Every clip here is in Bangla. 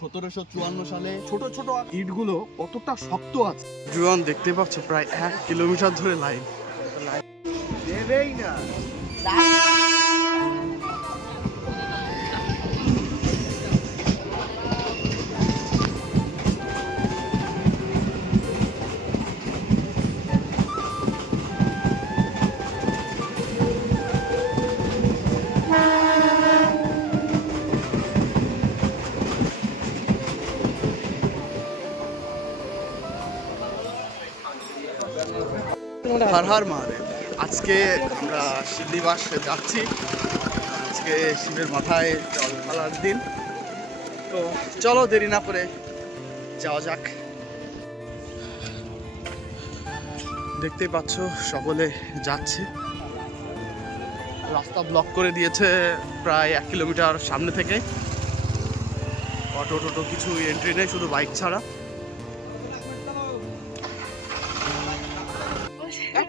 সতেরোশো চুয়ান্ন সালে ছোট ছোট ইটগুলো কতটা শক্ত আছে। জুয়ান দেখতে পাচ্ছ প্রায় এক কিলোমিটার ধরে লাইন। দেবেই না। হার হার মহাদেব আজকে আমরা শিবনিবাস যাচ্ছি। আজকে শিবের মাথায় জল ঢালার দিন। তো চলো দেরি না করে যাওয়া যাক। দেখতেই পাচ্ছ, সকলে যাচ্ছে। রাস্তা ব্লক করে দিয়েছে প্রায় এক কিলোমিটার সামনে থেকে। অটো টোটো কিছু এন্ট্রি নেই, শুধু বাইক ছাড়া।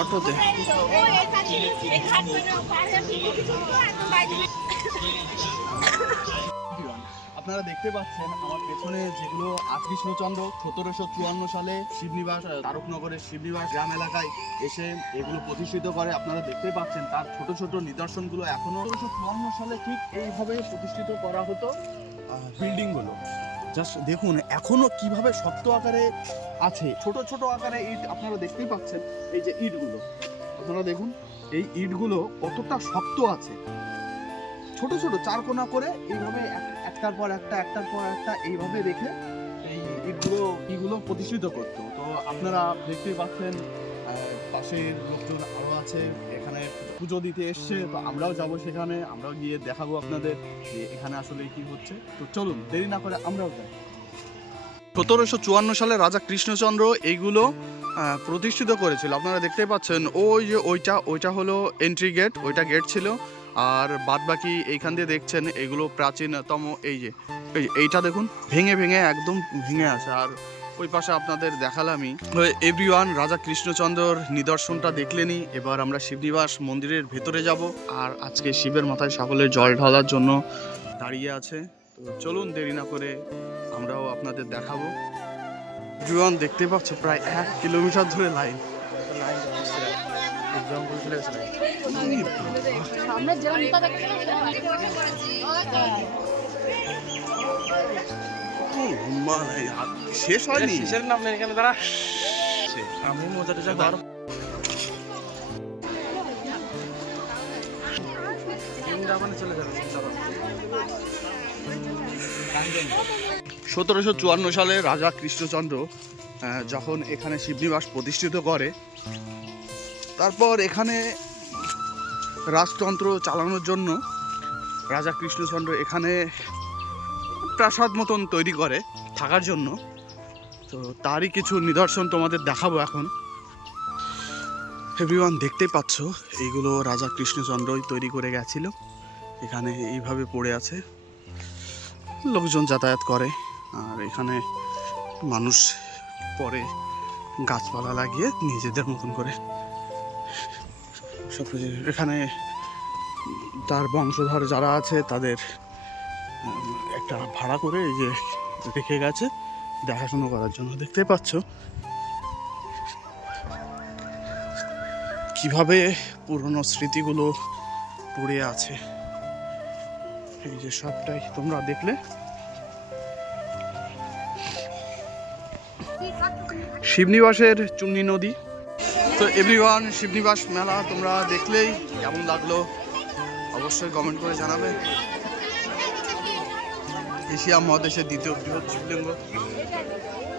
অটোতে। আপনারা দেখতে পাচ্ছেন আমার পেছনে যেগুলো কৃষ্ণচন্দ্র সতেরোশো চুয়ান্ন সালে শিবনিবাস, তারকনগরের শিবনিবাস গ্রাম এলাকায় এসে এগুলো প্রতিষ্ঠিত করে আপনারা দেখতে পাচ্ছেন তার ছোট ছোট নিদর্শনগুলো এখনও। সতেরোশো চুয়ান্ন সালে ঠিক এইভাবে প্রতিষ্ঠিত করা হতো বিল্ডিংগুলো জাস্ট দেখুন, এখনও কীভাবে শক্ত আকারে আছে, ছোট ছোট আকারে ইট আপনারা দেখতেই পাচ্ছেন, এই যে ইটগুলো। আপনারা দেখুন, এই ইটগুলো কতটা শক্ত আছে। ছোট ছোট চার কোনা করে এইভাবে এক- একটার পর একটা, একটার পর একটা এইভাবে রেখে এই ইটগুলো, ইগুলো প্রতিষ্ঠিত করতো। তো আপনারা দেখতেই পাচ্ছেন আহ, পাশের লোকজন আরও আছে এখানে পুজো দিতে এসছে তো আমরাও যাব সেখানে আমরাও গিয়ে দেখাবো আপনাদের যে এখানে আসলে কি হচ্ছে। তো চলুন দেরি না করে আমরাও যাই। সতেরোশো চুয়ান্ন সালে রাজা কৃষ্ণচন্দ্র এইগুলো প্রতিষ্ঠিত করেছিল। আপনারা দেখতে পাচ্ছেন ওই যে ওইটা ওইটা হলো এন্ট্রি গেট ওইটা গেট ছিল। আর বাদ বাকি এইখান দিয়ে দেখছেন এগুলো প্রাচীনতম এই যে এই যে এইটা দেখুন ভেঙে ভেঙে একদম ভেঙে আছে। আর ওই পাশে আপনাদের দেখালামই। এভরিওয়ান রাজা কৃষ্ণচন্দ্রর নিদর্শনটা দেখলেনি এবার আমরা শিবনিবাস মন্দিরের ভেতরে যাব। আর আজকে শিবের মাথায় সকলের জল ঢালার জন্য দাঁড়িয়ে আছে। তো চলুন দেরি না করে আমরাও আপনাদের দেখাবো। জুয়ান দেখতে পাচ্ছ প্রায় এক কিলোমিটার ধরে লাইন। আমরা মানে শেষ হয়নি? কিসের নাম এখানে দাঁড়া? আমি মজাটা যা গরম। সতেরোশো চুয়ান্ন সালে রাজা কৃষ্ণচন্দ্র যখন এখানে শিবনিবাস প্রতিষ্ঠিত করে তারপর এখানে রাজতন্ত্র চালানোর জন্য রাজা কৃষ্ণচন্দ্র এখানে প্রাসাদ মতন তৈরি করে থাকার জন্য। তো তারই কিছু নিদর্শন তোমাদের দেখাবো এখন। এভরিওয়ান দেখতেই পাচ্ছ, এইগুলো রাজা কৃষ্ণচন্দ্রই তৈরি করে গেছিল। এখানে এইভাবে পড়ে আছে। লোকজন যাতায়াত করে, আর এখানে মানুষ পরে গাছপালা লাগিয়ে নিজেদের মতন করে। সব এখানে, তার বংশধর যারা আছে, তাদের একটা ভাড়া করে এই যে রেখে গেছে, দেখাশুনো করার জন্য। দেখতে পাচ্ছ। কীভাবে পুরনো স্মৃতিগুলো পড়ে আছে। এই যে সবটাই তোমরা দেখলে। শিবনিবাসের চুন্নি নদী। তো এভরিওয়ান শিবনিবাস মেলা তোমরা দেখলেই কেমন লাগল, অবশ্যই কমেন্ট করে জানাবে। এশিয়া মহাদেশের দ্বিতীয় বৃহৎ শিবলিঙ্গ।